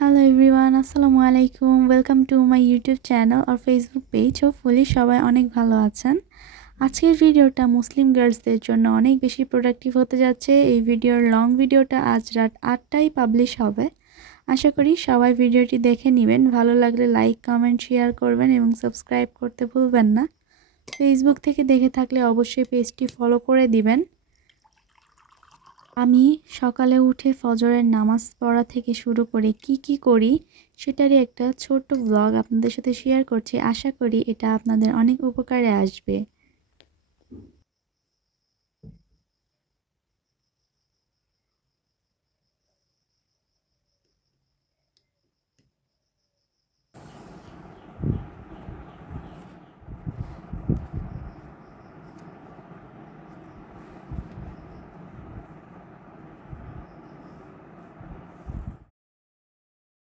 Hello everyone, আসসালামু আলাইকুম। Welcome to my YouTube channel আর ফেসবুক পেজ। হোপফুলি সবাই অনেক ভালো আছেন। আজকের ভিডিওটা মুসলিম গার্লসদের জন্য অনেক বেশি প্রোডাক্টিভ হতে যাচ্ছে। এই ভিডিওর লং ভিডিওটা আজ রাত 8টায় পাবলিশ হবে। আশা করি সবাই ভিডিওটি দেখে নেবেন। ভালো লাগলে লাইক, কমেন্ট, শেয়ার করবেন এবং সাবস্ক্রাইব করতে ভুলবেন না। ফেসবুক থেকে দেখে থাকলে অবশ্যই পেজটি ফলো করে দিবেন। আমি সকালে উঠে ফজরের নামাজ পড়া থেকে শুরু করে কি করি সেটারই একটা ছোট্ট ব্লগ আপনাদের সাথে শেয়ার করছি। আশা করি এটা আপনাদের অনেক উপকারে আসবে।